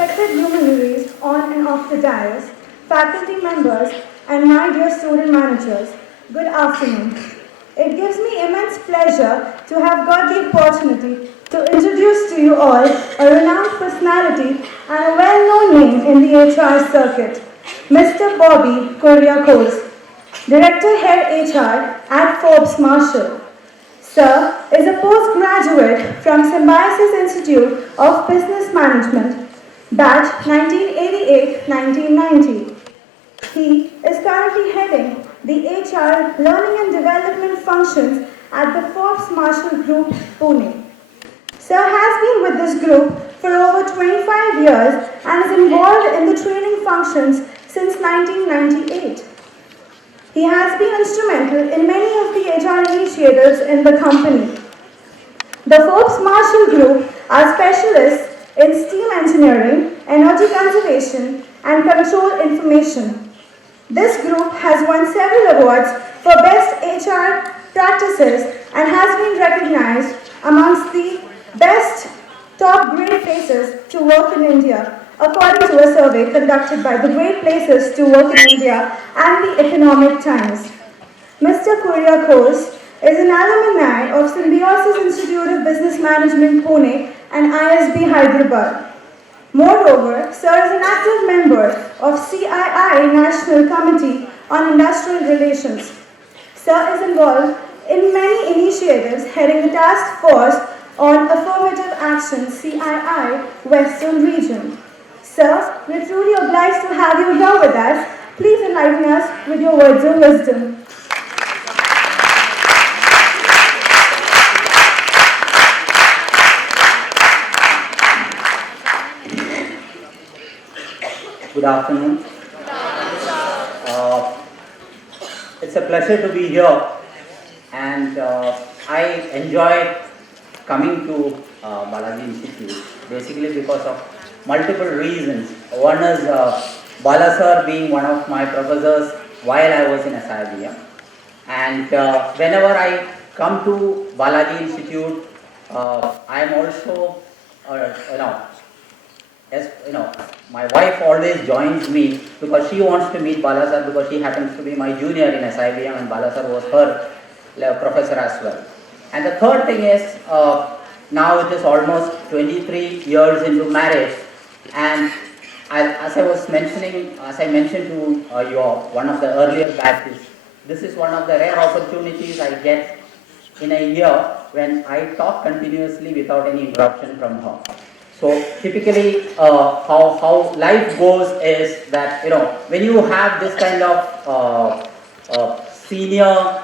respected luminaries on and off the dais, faculty members, and my dear student managers, good afternoon. It gives me immense pleasure to have got the opportunity to introduce to you all a renowned personality and a well-known name in the HR circuit, Mr. Bobby Kuriakose, Director Head HR at Forbes Marshall. Sir is a postgraduate from Symbiosis Institute of Business Management, batch 1988-1990. He is currently heading the HR Learning and Development functions at the Forbes Marshall Group, Pune. Sir has been with this group for over 25 years and is involved in the training functions since 1998. He has been instrumental in many of the HR initiatives in the company. The Forbes Marshall Group are specialists in steam engineering, energy conservation, and control information. This group has won several awards for best HR practices and has been recognized amongst the best top great places to work in India, according to a survey conducted by the Great Places to Work in India and the Economic Times. Mr. Kuriakose is an alumni of Symbiosis Institute of Business Management, Pune and ISB Hyderabad. Moreover, Sir is an active member of CII National Committee on Industrial Relations. Sir is involved in many initiatives heading the Task Force on Affirmative Action CII Western Region. Sir, we're truly obliged to have you here with us. Please enlighten us with your words of wisdom. Good afternoon. It's a pleasure to be here, and I enjoy coming to Balaji Institute basically because of multiple reasons. One is Bala sir being one of my professors while I was in SIBM, and whenever I come to Balaji Institute, I am also, my wife always joins me because she wants to meet Bala sir because she happens to be my junior in SIBM and Bala sir was her professor as well. And the third thing is, now it is almost 23 years into marriage, and as I mentioned to your one of the earlier batches, this is one of the rare opportunities I get in a year when I talk continuously without any interruption from her. So typically, how life goes is that when you have this kind of senior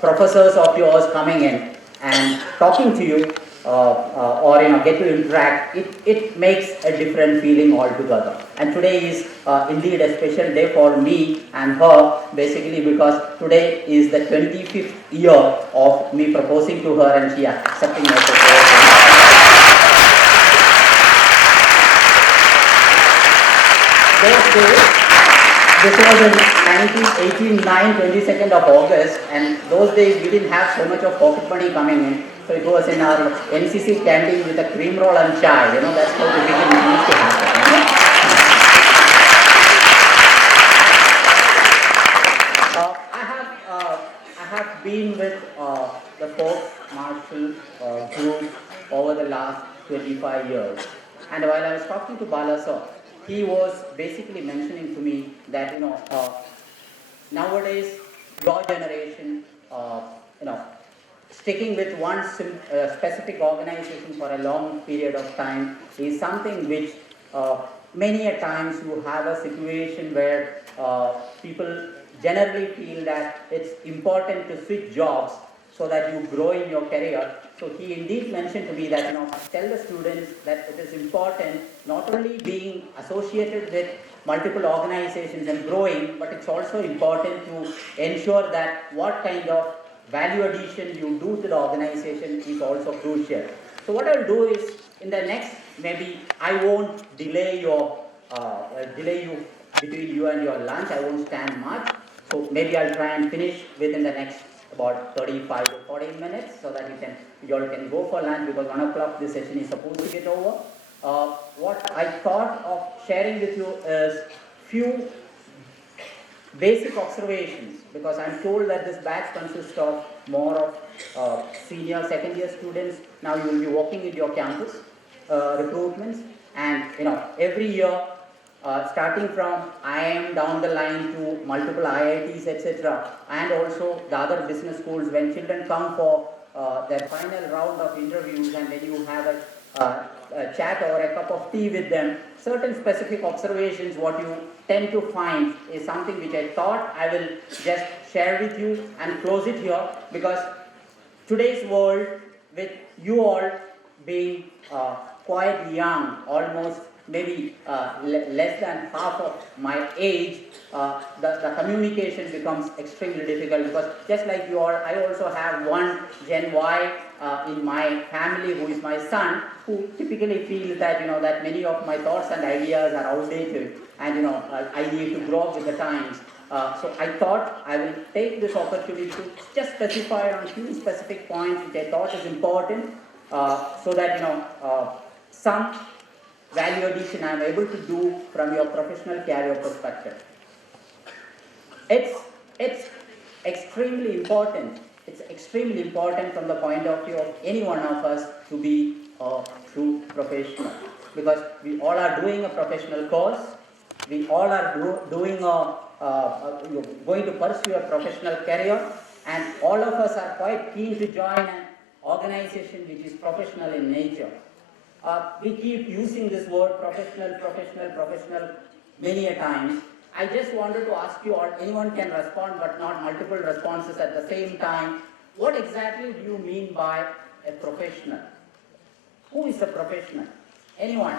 professors of yours coming in and talking to you, or get to interact, it makes a different feeling altogether. And today is indeed a special day for me and her, basically because today is the 25th year of me proposing to her and she accepting my proposal. Those days, this was in 1989, 22nd of August, and those days we didn't have so much of pocket money coming in. So it was in our NCC canteen with a cream roll and chai. That's how the beginning used to happen. I have been with the Forbes Marshall group over the last 25 years. And while I was talking to Bala sir, he was basically mentioning to me that nowadays your generation, sticking with one specific organization for a long period of time is something which many a times you have a situation where people generally feel that it's important to switch jobs so that you grow in your career. So he indeed mentioned to me that tell the students that it is important not only being associated with multiple organizations and growing, but it's also important to ensure that what kind of value addition you do to the organization is also crucial. So what I'll do is in the next, maybe I won't delay you between you and your lunch. I won't stand much. So maybe I'll try and finish within the next about 35 to 40 minutes so that you all can go for lunch because 1 o'clock this session is supposed to get over. what I thought of sharing with you is few basic observations, because I'm told that this batch consists of more of senior second year students. Now you will be walking into your campus recruitments, and every year starting from IIM down the line to multiple IITs, etc., and also the other business schools, when children come for their final round of interviews, and then you have a chat or a cup of tea with them, certain specific observations, what you tend to find is something which I thought I will just share with you and close it here, because today's world, with you all being quite young, almost maybe less than half of my age, the communication becomes extremely difficult, because just like you all, I also have one Gen Y in my family who is my son, who typically feels that that many of my thoughts and ideas are outdated, and I need to grow up with the times. So I thought I will take this opportunity to just specify on a few specific points which I thought is important, so that some value addition I am able to do from your professional career perspective. It's extremely important. It's extremely important from the point of view of any one of us to be a true professional, because we all are doing a professional course. We all are doing going to pursue a professional career, and all of us are quite keen to join an organization which is professional in nature. We keep using this word professional many a times. I just wanted to ask you all, anyone can respond but not multiple responses at the same time. What exactly do you mean by a professional? Who is a professional? Anyone?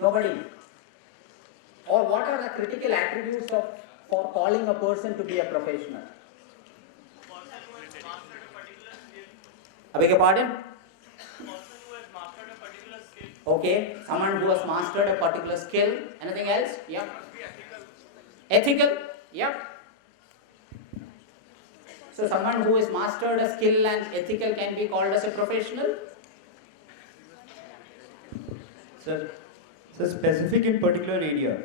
Nobody? Or what are the critical attributes for calling a person to be a professional? I beg your pardon? Okay, someone who has mastered a particular skill. Anything else? Yeah. Ethical? Yeah. So someone who has mastered a skill and ethical can be called as a professional? Sir, so specific in particular area.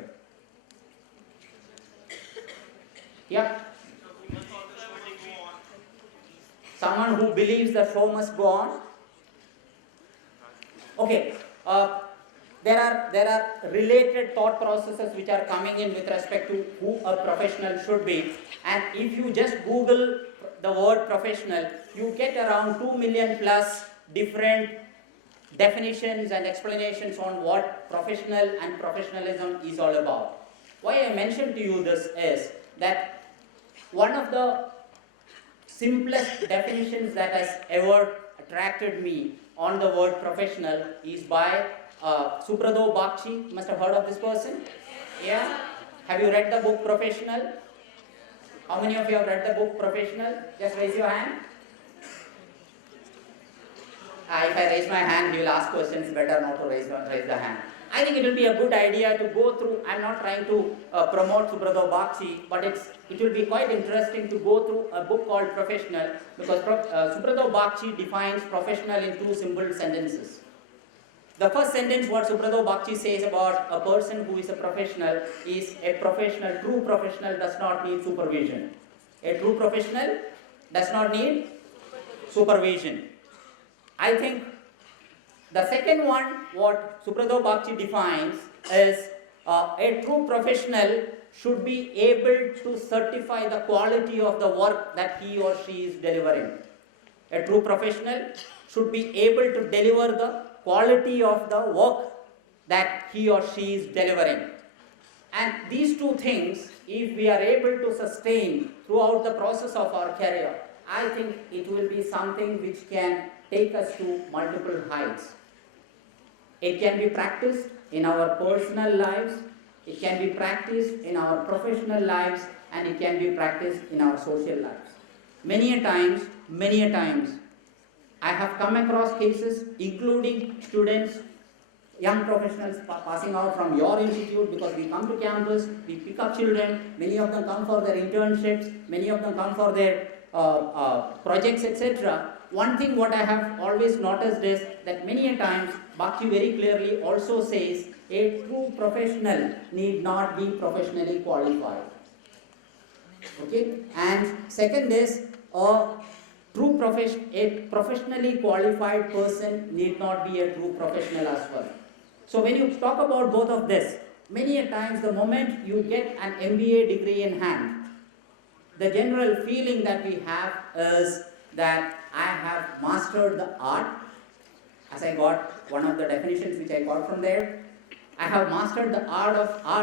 Yeah. Someone who believes the show must go on. Okay. There are related thought processes which are coming in with respect to who a professional should be, and if you just Google the word professional, you get around 2 million plus different definitions and explanations on what professional and professionalism is all about. Why I mentioned to you this is that one of the simplest definitions that has ever attracted me on the word professional is by Subrata Bakshi. You must have heard of this person? Yeah? Have you read the book Professional? How many of you have read the book Professional? Just raise your hand. If I raise my hand, you will ask questions. Better not to raise the hand. I think it will be a good idea to go through. I'm not trying to promote Subrata Bakshi, but it will be quite interesting to go through a book called Professional, because Subrata Bakshi defines professional in two simple sentences. The first sentence, what Subrata Bakshi says about a person who is a professional is a professional, true professional does not need supervision. A true professional does not need supervision. I think the second one, what Subrata Bakshi defines is a true professional should be able to certify the quality of the work that he or she is delivering. A true professional should be able to deliver the quality of the work that he or she is delivering. And these two things, if we are able to sustain throughout the process of our career, I think it will be something which can take us to multiple heights. It can be practiced in our personal lives, it can be practiced in our professional lives, and it can be practiced in our social lives. Many a times, I have come across cases, including students, young professionals passing out from your institute, because we come to campus, we pick up children, many of them come for their internships, many of them come for their projects, etc., one thing what I have always noticed is that many a times Bhakti very clearly also says a true professional need not be professionally qualified. Okay, and second is a a professionally qualified person need not be a true professional as well. So when you talk about both of this, many a times the moment you get an MBA degree in hand, the general feeling that we have is that I have mastered the art, as I got one of the definitions which I got from there. I have mastered the art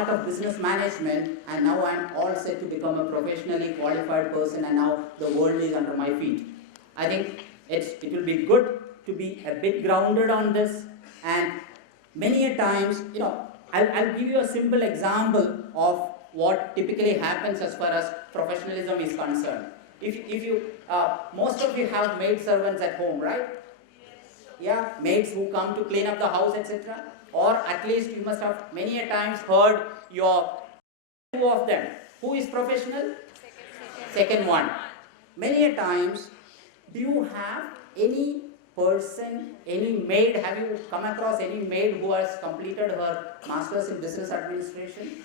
of business management, and now I am all set to become a professionally qualified person, and now the world is under my feet. I think it will be good to be a bit grounded on this, and many a times, I'll give you a simple example of what typically happens as far as professionalism is concerned. If you, most of you have maid servants at home, right? Yeah, maids who come to clean up the house, etc. Or at least you must have many a times heard your two of them. Who is professional? Second one. Many a times, do you have any person, any maid, have you come across any maid who has completed her master's in business administration?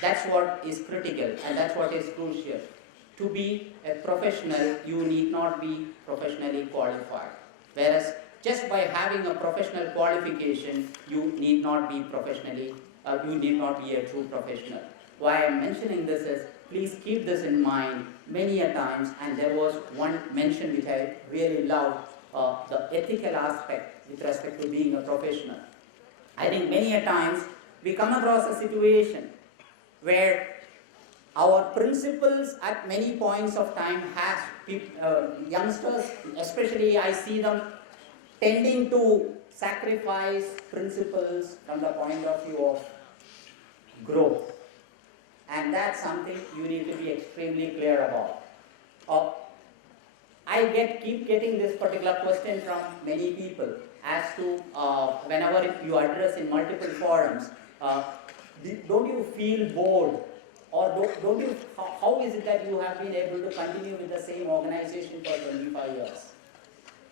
That's what is critical and that's what is crucial. To be a professional, you need not be professionally qualified. Whereas just by having a professional qualification, you need not be you need not be a true professional. Why I am mentioning this is, please keep this in mind many a times, and there was one mention which I really loved, the ethical aspect with respect to being a professional. I think many a times we come across a situation where our principles at many points of time has youngsters, especially I see them tending to sacrifice principles from the point of view of growth. And that's something you need to be extremely clear about. I keep getting this particular question from many people as to whenever you address in multiple forums, don't you feel bored? Or don't you, how is it that you have been able to continue with the same organization for 25 years?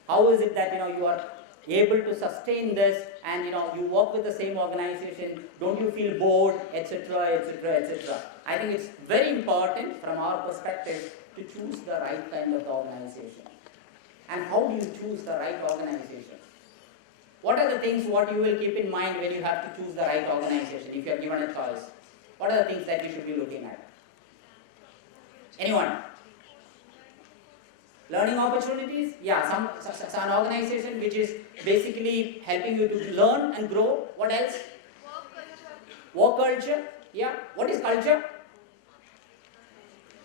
How is it that you are able to sustain this and you work with the same organization? Don't you feel bored, etc., etc., etc.? I think it's very important from our perspective to choose the right kind of organization. And how do you choose the right organization? What are the things what you will keep in mind when you have to choose the right organization if you are given a choice? What are the things that you should be looking at? Anyone? Learning opportunities? Yeah, some organization which is basically helping you to learn and grow. What else? Work culture. Yeah. What is culture?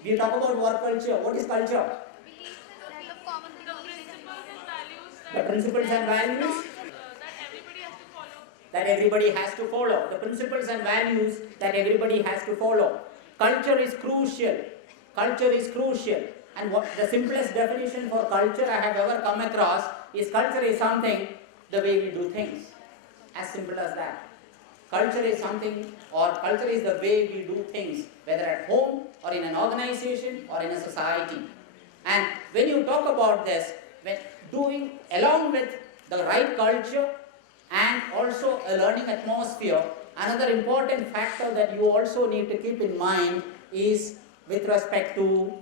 We talk about work culture. What is culture? The principles and values that everybody has to follow. The principles and values that everybody has to follow. Culture is crucial. Culture is crucial. And what the simplest definition for culture I have ever come across is, culture is something, the way we do things. As simple as that. Culture is something, or culture is the way we do things, whether at home or in an organization or in a society. And when you talk about this, when doing along with the right culture and also a learning atmosphere, another important factor that you also need to keep in mind is with respect to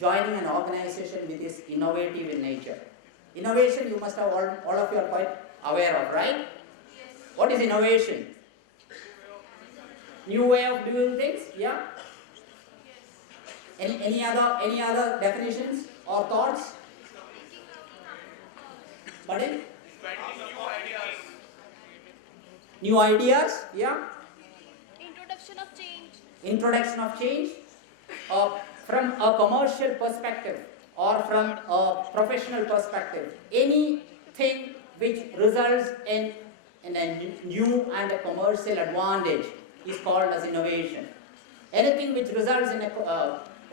joining an organization which is innovative in nature. Innovation, you must have all of you are quite aware of, right? Yes. What is innovation? New way of doing things, yeah? Yes. Any other definitions or thoughts? Pardon? New ideas, yeah? Introduction of change. Introduction of change. From a commercial perspective or from a professional perspective, anything which results in a new and a commercial advantage is called as innovation. Anything which results in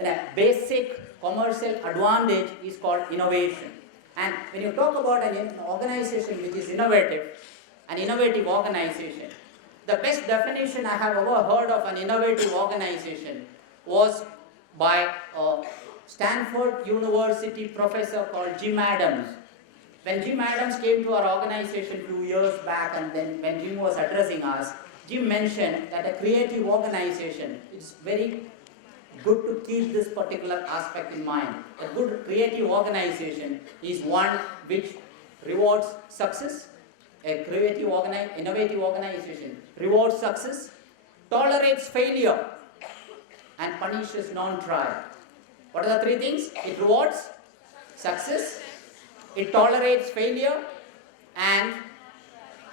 a basic commercial advantage is called innovation. And when you talk about an organization which is innovative, an innovative organization, the best definition I have ever heard of an innovative organization was by a Stanford University professor called Jim Adams. When Jim Adams came to our organization a few years back, and then when Jim was addressing us, Jim mentioned that a creative organization, it's very good to keep this particular aspect in mind. A good creative organization is one which rewards success. A creative, innovative organization rewards success, tolerates failure, and punishes non-trial. What are the three things? It rewards success, it tolerates failure, and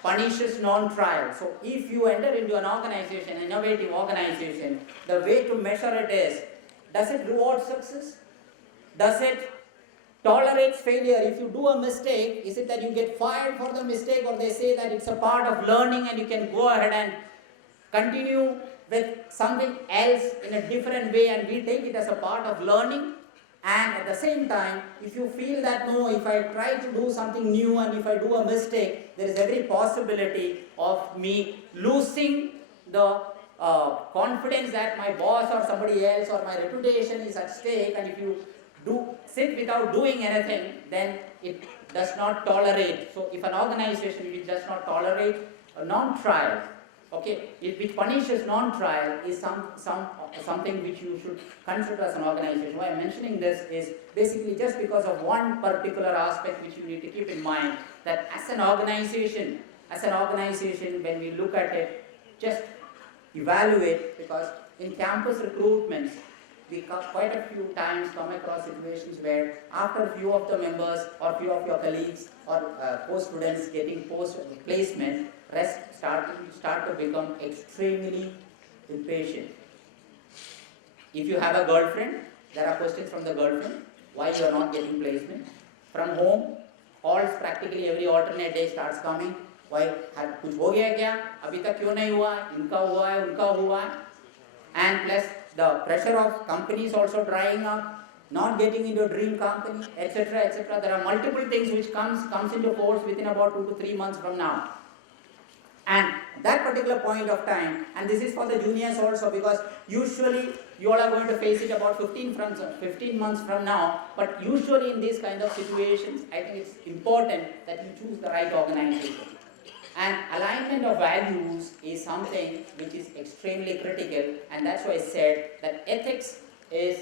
punishes non-trial. So if you enter into an organization, an innovative organization, the way to measure it is, does it reward success? Does it tolerate failure? If you do a mistake, is it that you get fired for the mistake, or they say that it's a part of learning and you can go ahead and continue with something else in a different way, and we take it as a part of learning? And at the same time, if you feel that no, if I try to do something new and if I do a mistake, there is every possibility of me losing the confidence that my boss or somebody else or my reputation is at stake, and if you do sit without doing anything, then it does not tolerate. So if an organization which does not tolerate a non-trial, okay, which punishes non-trial, is something which you should consider as an organization. Why I'm mentioning this is basically just because of one particular aspect which you need to keep in mind, that as an organization, when we look at it, just evaluate, because in campus recruitments, we quite a few times come across situations where after a few of the members or few of your colleagues or post-students getting post-placement, rest start to become extremely impatient. If you have a girlfriend, there are questions from the girlfriend, why you are not getting placement. From home, calls practically every alternate day starts coming, why कुछ हो गया क्या, अभी तक क्यों नहीं हुआ, इनका हुआ है, उनका हुआ है. And plus the pressure of companies also drying up, not getting into a dream company, etc., etc. There are multiple things which comes into force within about 2 to 3 months from now. And that particular point of time, and this is for the juniors also, because usually you all are going to face it about 15 months from now, but usually in these kind of situations, I think it's important that you choose the right organization. And alignment of values is something which is extremely critical, and that's why I said that ethics is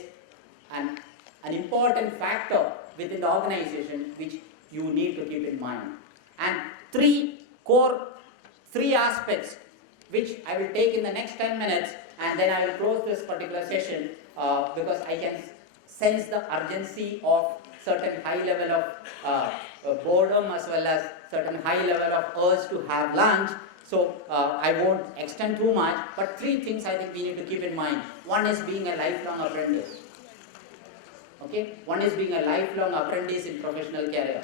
an important factor within the organization which you need to keep in mind. And three aspects which I will take in the next 10 minutes, and then I will close this particular session because I can sense the urgency of certain high level of boredom as well as certain high level of urge to have lunch. So I won't extend too much, but three things I think we need to keep in mind. One is being a lifelong apprentice. Okay, one is being a lifelong apprentice in professional career.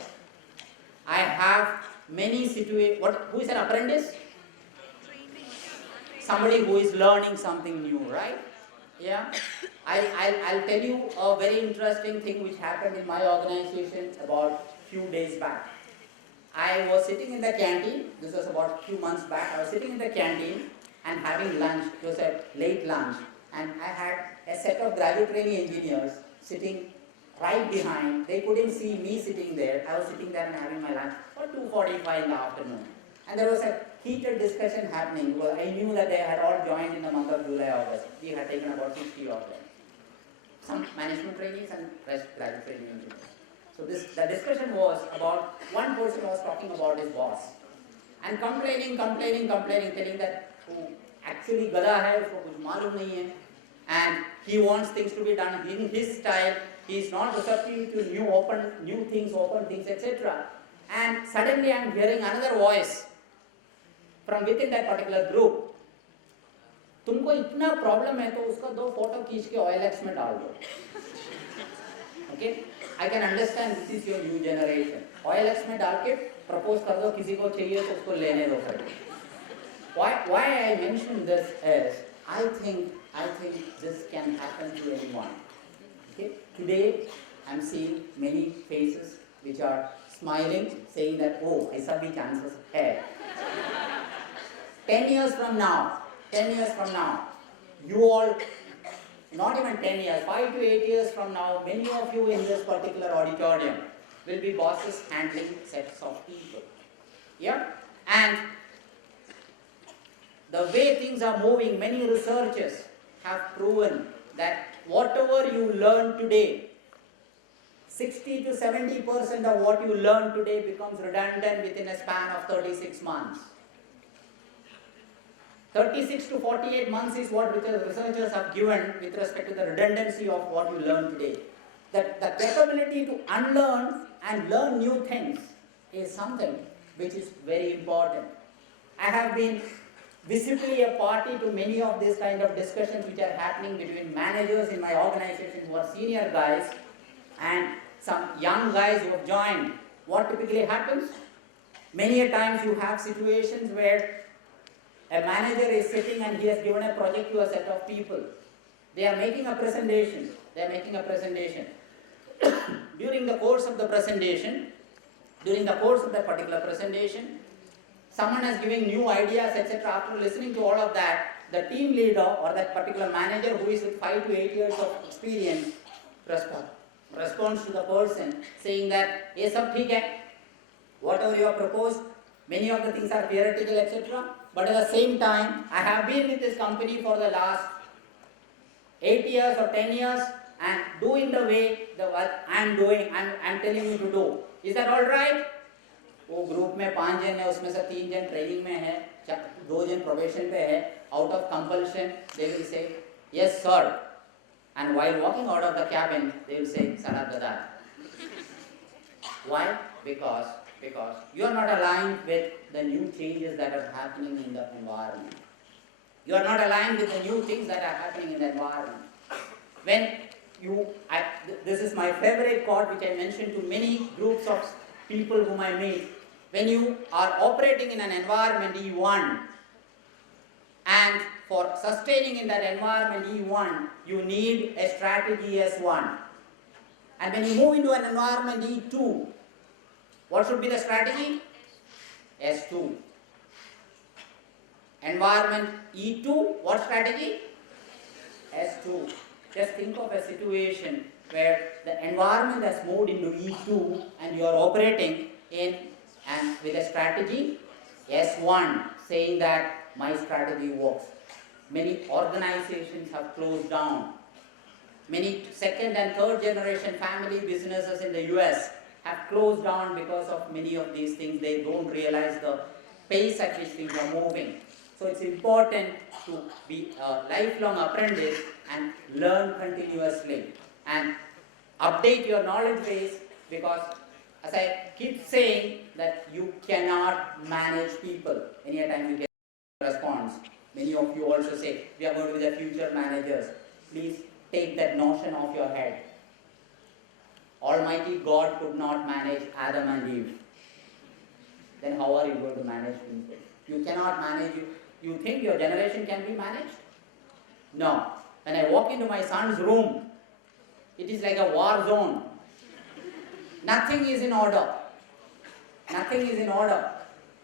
I have many situations. Who is an apprentice? Somebody who is learning something new, right? Yeah. I'll tell you a very interesting thing which happened in my organization about few days back. I was sitting in the canteen. This was about a few months back. I was sitting in the canteen and having lunch. It was a late lunch, and I had a set of graduate trainee engineers sitting right behind. They couldn't see me sitting there. I was sitting there and having my lunch for 2:45 in the afternoon. And there was a heated discussion happening because I knew that they had all joined in the month of July, August. We had taken about 60 of them. Some management trainees and rest graduate trainee engineers. So the discussion was about one person was talking about his boss and complaining, telling that actually gada hai, usko kuch malum nahi hai, and he wants things to be done in his style. He is not receptive to new things, open things, etc. And suddenly I am hearing another voice from within that particular group. तुमको इतना problem है तो उसका 2 photo खींच के OLX में डाल दो. Okay, I can understand this is your new generation. OLX में डाल के प्रपोज कर दो, किसी को चाहिए तो उसको लेने दो करके. Why I mention this is I think this can happen to anyone. Okay, today I'm seeing many faces which are smiling, saying that oh, ऐसा भी chances है. 10 years from now, you all not even 10 years, 5 to 8 years from now, many of you in this particular auditorium will be bosses handling sets of people. Yeah? And the way things are moving, many researchers have proven that whatever you learn today, 60 to 70% of what you learn today becomes redundant within a span of 36 months. 36 to 48 months is what researchers have given with respect to the redundancy of what you learn today. That the capability to unlearn and learn new things is something which is very important. I have been visibly a party to many of these kind of discussions which are happening between managers in my organization who are senior guys and some young guys who have joined. What typically happens? Many a times you have situations where a manager is sitting and he has given a project to a set of people. They are making a presentation. During the course of the presentation, someone is giving new ideas, etc. After listening to all of that, the team leader or that particular manager who is with 5 to 8 years of experience responds to the person saying that, yes, sir, theek hai. Whatever you have proposed, many of the things are theoretical, etc. But at the same time, I have been with this company for the last 8 years or 10 years and doing the way the work I am doing, I am telling you to do. Is that all right? वो group में 5 जन है, उसमें से 3 जन training में है, 2 जन प्रोबेशन पे है. Out of compulsion, they will say, yes sir. And while walking out of the cabin, they will say, Sarab Dada. Why? Because you are not aligned with the new changes that are happening in the environment. You are not aligned with the new things that are happening in the environment. This is my favorite quote which I mentioned to many groups of people whom I meet. When you are operating in an environment E1, and for sustaining in that environment E1, you need a strategy S1. And when you move into an environment E2, what should be the strategy? S2. Environment E2, what strategy? S2. Just think of a situation where the environment has moved into E2 and you are operating in and with a strategy S1, saying that my strategy works. Many organizations have closed down. Many second and third generation family businesses in the US have closed down because of many of these things. They don't realize the pace at which things are moving. So it's important to be a lifelong apprentice and learn continuously and update your knowledge base, because as I keep saying that you cannot manage people. Any time you get a response, many of you also say, we are going to be the future managers. Please take that notion off your head. Almighty God could not manage Adam and Eve. Then how are you going to manage people? You cannot manage. You think your generation can be managed? No. When I walk into my son's room, it is like a war zone. Nothing is in order.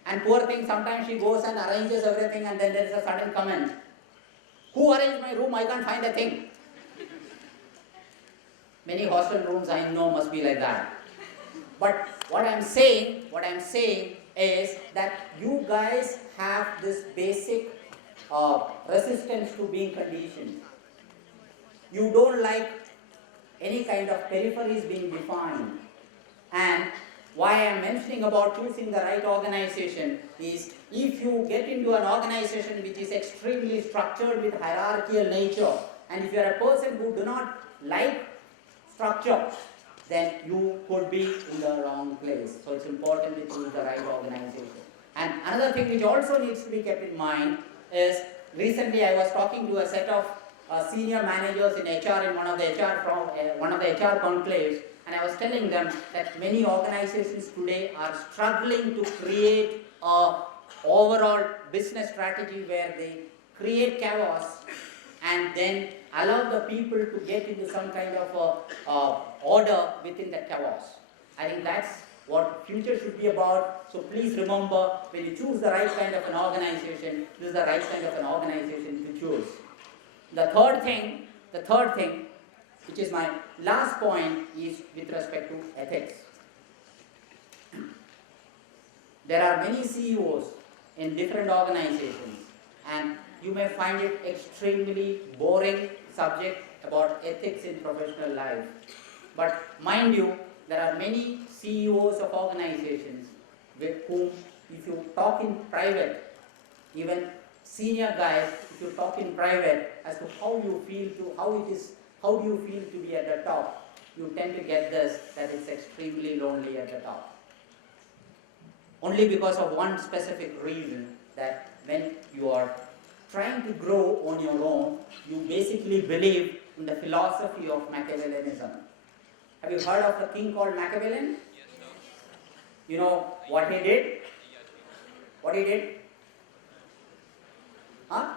And poor thing, sometimes she goes and arranges everything and then there is a sudden comment. Who arranged my room? I can't find a thing. Many hostel rooms I know must be like that. But what I'm saying is that you guys have this basic resistance to being conditioned. You don't like any kind of peripheries being defined. And why I'm mentioning about choosing the right organization is, if you get into an organization which is extremely structured with hierarchical nature, and if you are a person who do not like structure, then you could be in the wrong place. So it's important to choose the right organization. And another thing which also needs to be kept in mind is, recently I was talking to a set of senior managers in HR in one of the HR conclaves, and I was telling them that many organizations today are struggling to create a overall business strategy where they create chaos and then allow the people to get into some kind of order within that chaos. I think that's what future should be about. So please remember, when you choose the right kind of an organization, this is the right kind of an organization to choose. The third thing the third thing, which is my last point, is with respect to ethics. There are many CEOs in different organizations, and you may find it extremely boring subject about ethics in professional life. But mind you, there are many CEOs of organizations with whom, if you talk in private, even senior guys, if you talk in private as to how you feel to, how do you feel to be at the top, you tend to get this, that it's extremely lonely at the top. Only because of one specific reason, that when you are trying to grow on your own, you basically believe in the philosophy of Machiavellianism. Have you heard of a king called Machiavellian? Yes, sir. You know what he did? What he did? Huh?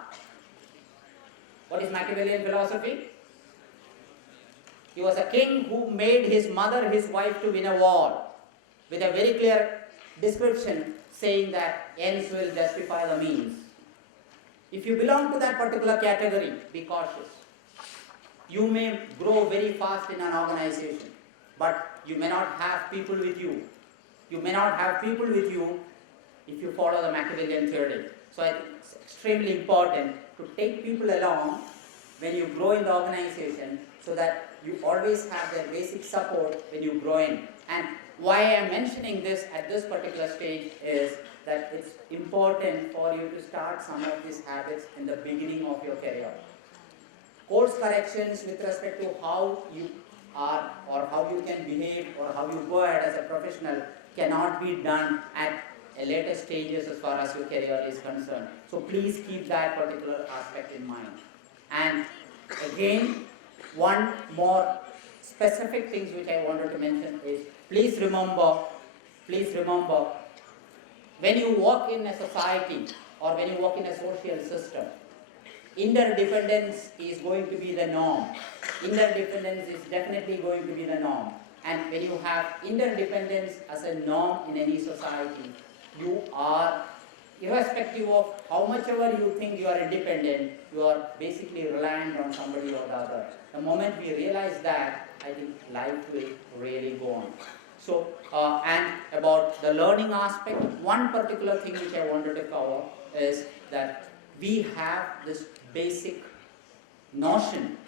What is Machiavellian philosophy? He was a king who made his mother, his wife, to win a war with a very clear description saying that ends will justify the means. If you belong to that particular category, be cautious. You may grow very fast in an organization, but you may not have people with you. You may not have people with you if you follow the Machiavellian theory. So I think it's extremely important to take people along when you grow in the organization, so that you always have their basic support when you grow in. And why I am mentioning this at this particular stage is that it's important for you to start some of these habits in the beginning of your career. Course corrections with respect to how you are or how you can behave or how you go ahead as a professional cannot be done at a later stages as far as your career is concerned. So please keep that particular aspect in mind. And again, one more specific things which I wanted to mention is, please remember, when you work in a society or when you work in a social system, interdependence is going to be the norm. Interdependence is definitely going to be the norm. And when you have interdependence as a norm in any society, you are, irrespective of how much ever you think you are independent, you are basically reliant on somebody or the other. The moment we realize that, I think life will really go on. So, and about the learning aspect, one particular thing which I wanted to cover is that we have this basic notion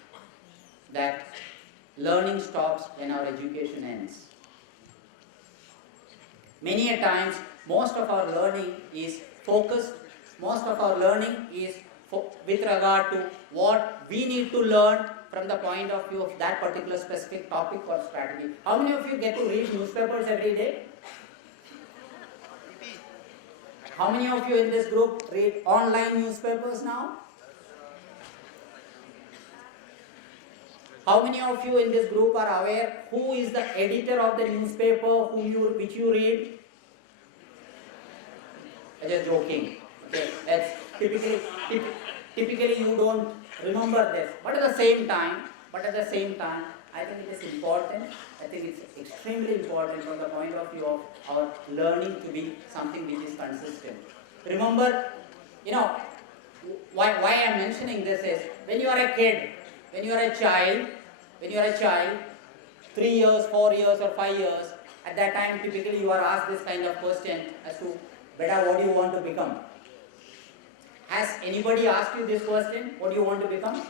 that learning stops when our education ends. Many a times, most of our learning is focused, most of our learning is with regard to what we need to learn from the point of view of that particular specific topic or strategy. How many of you get to read newspapers every day? How many of you in this group read online newspapers now? How many of you in this group are aware who is the editor of the newspaper which you read? I'm just joking. Okay, that's typically you don't remember this. But at the same time, I think it is important. I think it's extremely important from the point of view of our learning to be something which is consistent. Remember, why I am mentioning this is, when you are a kid, when you are a child, 3 years, 4 years or 5 years, at that time typically you are asked this kind of question as to, beta, what do you want to become? Has anybody asked you this question? What do you want to become?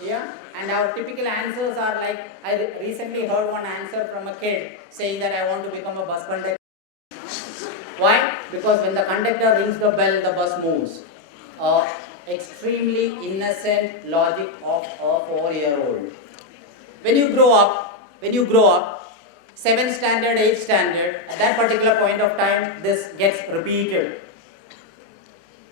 Yeah? And our typical answers are like, I recently heard one answer from a kid saying that I want to become a bus conductor. Why? Because when the conductor rings the bell, the bus moves. Extremely innocent logic of a 4-year-old. When you grow up, 7th standard, 8th standard, at that particular point of time, this gets repeated.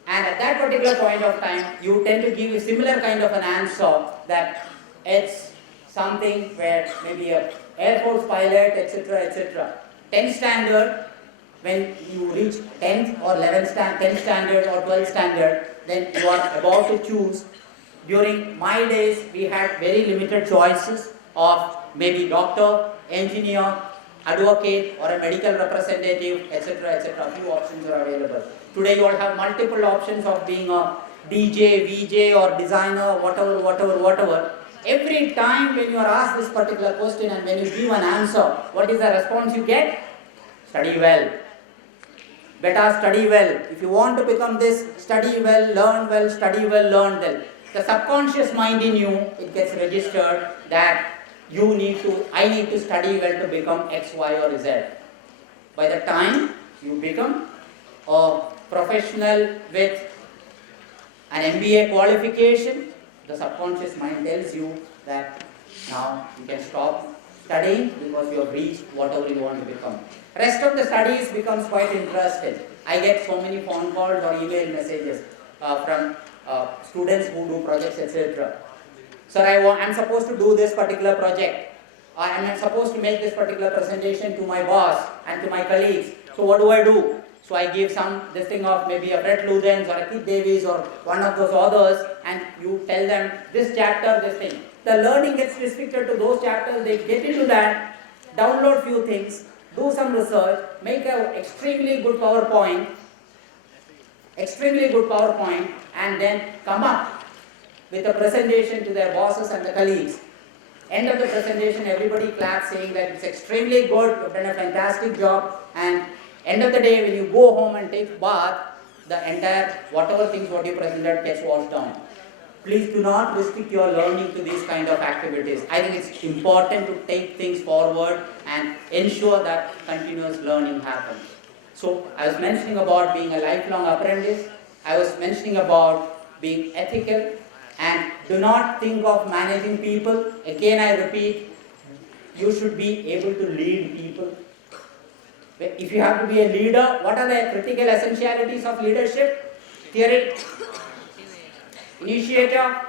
And at that particular point of time, you tend to give a similar kind of an answer that it's something where maybe a Air Force pilot, etc., etc. 10th standard, when you reach 10th or 10th standard or 12th standard, then you are about to choose. During my days, we had very limited choices of maybe doctor, engineer, advocate, or a medical representative, etc., etc. Few options are available. Today you all have multiple options of being a DJ, VJ or designer, whatever. every time when you are asked this particular question and when you give an answer, what is the response you get? Study well. Better study well. If you want to become this, study well, study well, learn well. The subconscious mind in you, it gets registered that I need to study well to become X, Y or Z. By the time you become a professional with an MBA qualification, the subconscious mind tells you that now you can stop studying because you have reached whatever you want to become. Rest of the studies becomes quite interesting. I get so many phone calls or email messages from students who do projects, etc. Sir, I'm supposed to do this particular project. I'm supposed to make this particular presentation to my boss and to my colleagues. So what do I do? So I give this thing of maybe a Fred Luthen's or a Keith Davies or one of those authors, and you tell them this chapter, this thing. The learning gets restricted to those chapters. They get into that, download few things, do some research, make an extremely good PowerPoint, and then come up with a presentation to their bosses and the colleagues. End of the presentation, everybody claps saying that it's extremely good, you've done a fantastic job, and end of the day when you go home and take bath, the entire whatever things what you presented gets washed down. Please do not restrict your learning to these kind of activities. I think it's important to take things forward and ensure that continuous learning happens. So I was mentioning about being a lifelong apprentice. I was mentioning about being ethical, and do not think of managing people. Again I repeat, you should be able to lead people. If you have to be a leader, what are the critical essentialities of leadership? Theory, initiator,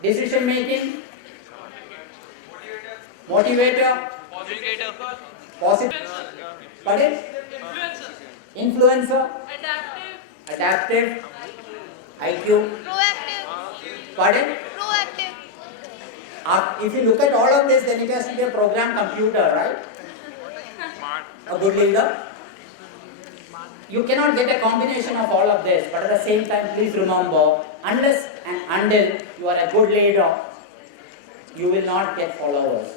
decision making, motivator, pardon? Influencer, adaptive, IQ, Proactive. pardon? Proactive. If you look at all of this, then it has to be a program computer, right? A good leader. You cannot get a combination of all of this, but at the same time, please remember, unless and until you are a good leader, you will not get followers.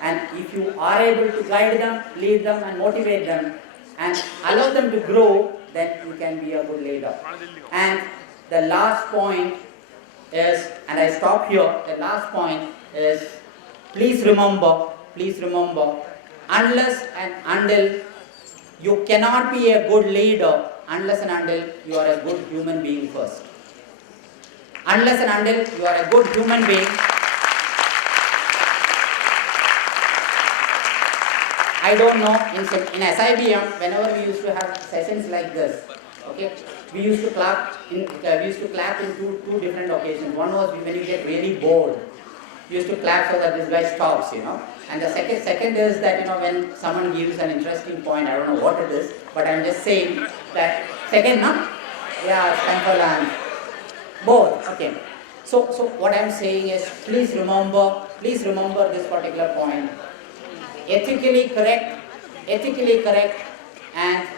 And if you are able to guide them, lead them and motivate them and allow them to grow, then you can be a good leader. And the last point is, and I stop here, the last point is, please remember, unless and until you cannot be a good leader, unless and until you are a good human being first. Unless and until you are a good human being, I don't know, in SIBM, whenever we used to have sessions like this, okay, we used to clap in two different occasions. One was when you get really bored. We used to clap so that this guy stops, And the second is that, when someone gives an interesting point, I don't know what it is, but I'm just saying that second, no? Yeah, it's time for lunch. Both, okay. So what I'm saying is, please remember this particular point. Ethically correct, and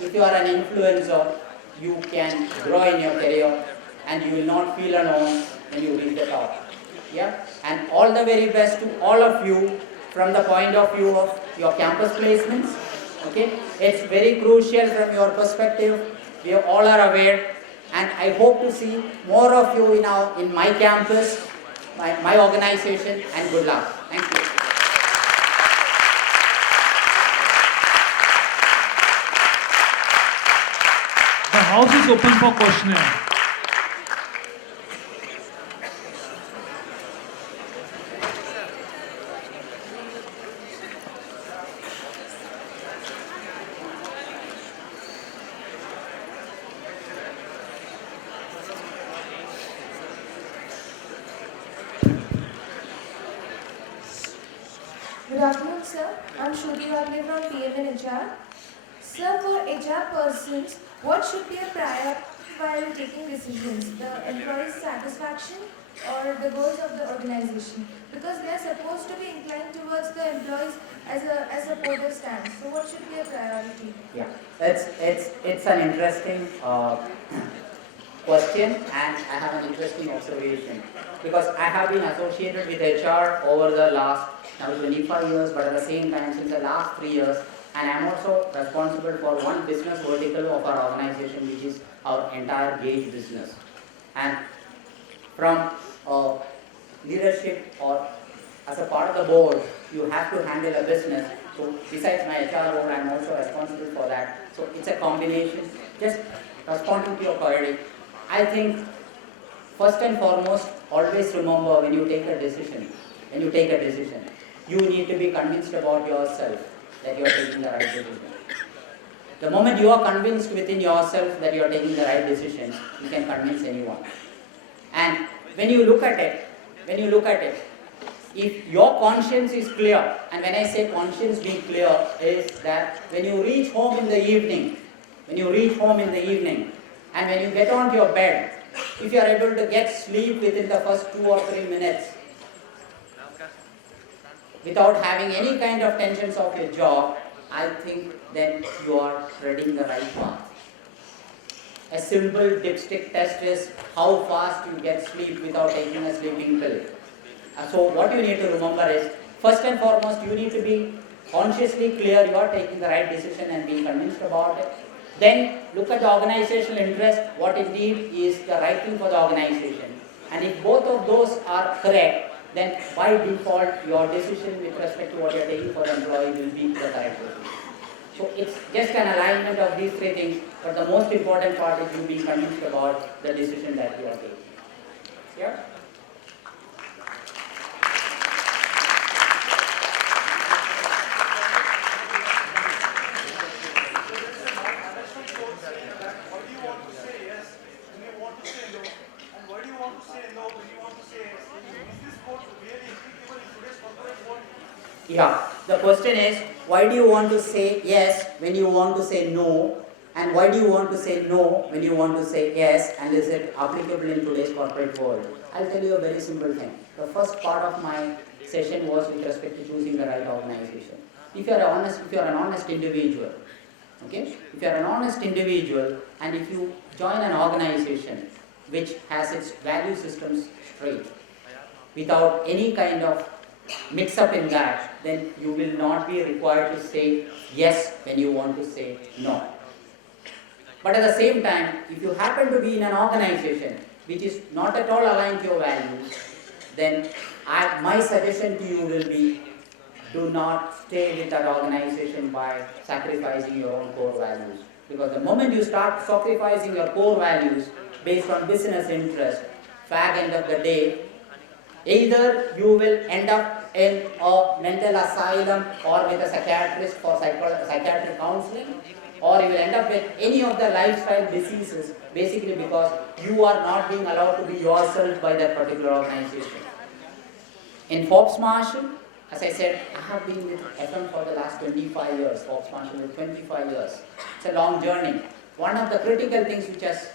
if you are an influencer, you can grow in your career and you will not feel alone when you reach the top. Yeah, and all the very best to all of you from the point of view of your campus placements. Okay, it's very crucial from your perspective. We all are aware, and I hope to see more of you in my campus, my organization, and good luck. Thank you. The house is open for questioning. Good afternoon, sir. I'm Shruti Wagner from PM and HR. Sir, for HR persons, what should be a priority while taking decisions? The employee's satisfaction or the goals of the organization? Because they are supposed to be inclined towards the employees as a supportive stance. So what should be a priority? Yeah, it's an interesting question, and I have an interesting observation. Because I have been associated with HR over the last now 25 years, but at the same time since the last 3 years, and I am also responsible for one business vertical of our organization, which is our entire gauge business. And from leadership or as a part of the board, you have to handle a business. So besides my HR role, I am also responsible for that. So it's a combination. Just responding to your query, I think first and foremost, always remember when you take a decision, you need to be convinced about yourself that you are taking the right decision. The moment you are convinced within yourself that you are taking the right decision, you can convince anyone. And when you look at it, if your conscience is clear, and when I say conscience being clear, is that when you reach home in the evening, and when you get onto your bed, if you are able to get sleep within the first 2 or 3 minutes, without having any kind of tensions of your job, I think then you are treading the right path. A simple dipstick test is how fast you get sleep without taking a sleeping pill. So what you need to remember is, first and foremost, you need to be consciously clear you are taking the right decision and being convinced about it. Then look at the organizational interest, what indeed is the right thing for the organization. And if both of those are correct, then by default your decision with respect to what you are taking for the employee will be the correct decision. So it's just an alignment of these 3 things, but the most important part is you being convinced about the decision that you are taking. Yeah? Yeah, the question is, why do you want to say yes when you want to say no, and why do you want to say no when you want to say yes, and is it applicable in today's corporate world? I'll tell you a very simple thing. The first part of my session was with respect to choosing the right organization. If you are an honest individual, okay? If you are an honest individual, and if you join an organization which has its value systems straight, without any kind of mix up in that, then you will not be required to say yes when you want to say no. But at the same time, if you happen to be in an organization which is not at all aligned to your values, then my suggestion to you will be, do not stay with that organization by sacrificing your own core values. Because the moment you start sacrificing your core values based on business interest, fag end of the day, either you will end up in a mental asylum or with a psychiatrist for psychiatric counseling, or you will end up with any of the lifestyle diseases, basically because you are not being allowed to be yourself by that particular organization. In Forbes Marshall, as I said, I have been with FM for the last 25 years, Forbes Marshall with 25 years. It's a long journey. One of the critical things which has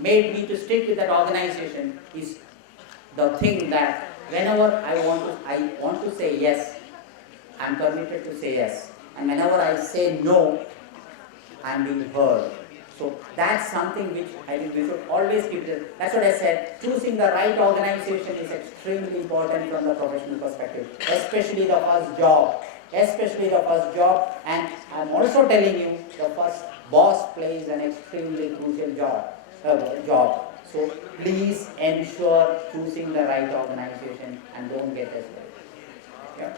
made me to stick with that organization is the thing that whenever I want to say yes, I am permitted to say yes. And whenever I say no, I am being heard. So that's something which I think we should always keep it. That's what I said. Choosing the right organization is extremely important from the professional perspective, especially the first job. And I'm also telling you, the first boss plays an extremely crucial job. So please ensure choosing the right organization and don't get as well. Yeah?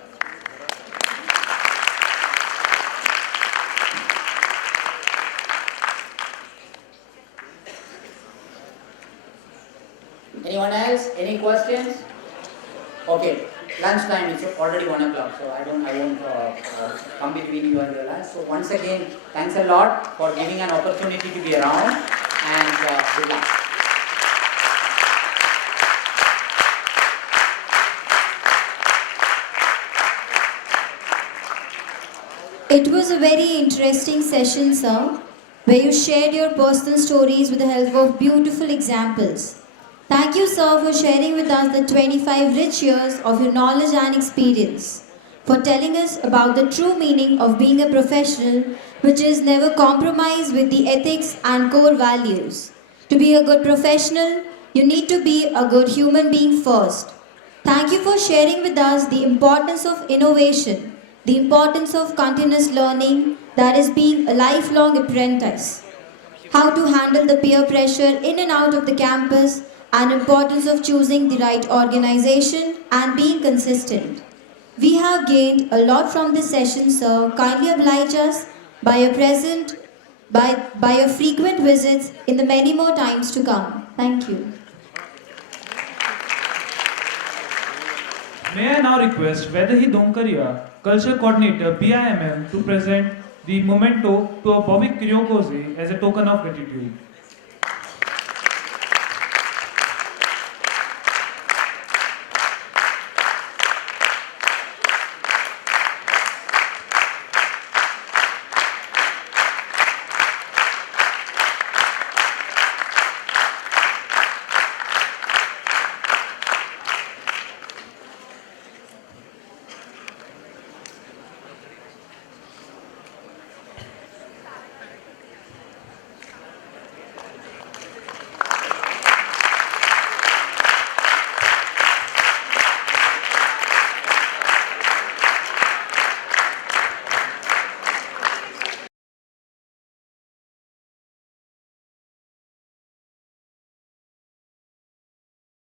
Anyone else? Any questions? Okay, lunchtime, it's already 1 o'clock, so I won't come between you and your lunch. So once again, thanks a lot for giving an opportunity to be around, and good luck. It was a very interesting session, sir, where you shared your personal stories with the help of beautiful examples. Thank you, sir, for sharing with us the 25 rich years of your knowledge and experience, for telling us about the true meaning of being a professional, which is never compromise with the ethics and core values, To be a good professional, you need to be a good human being first. Thank you for sharing with us the importance of innovation, the importance of continuous learning, that is being a lifelong apprentice, how to handle the peer pressure in and out of the campus, and importance of choosing the right organization and being consistent. We have gained a lot from this session, sir. Kindly oblige us by your present, by your frequent visits in the many more times to come. Thank you. May I now request Vedahi Donkaria, Culture Coordinator, BIMM, to present the memento to Bobby Kuriakose as a token of gratitude.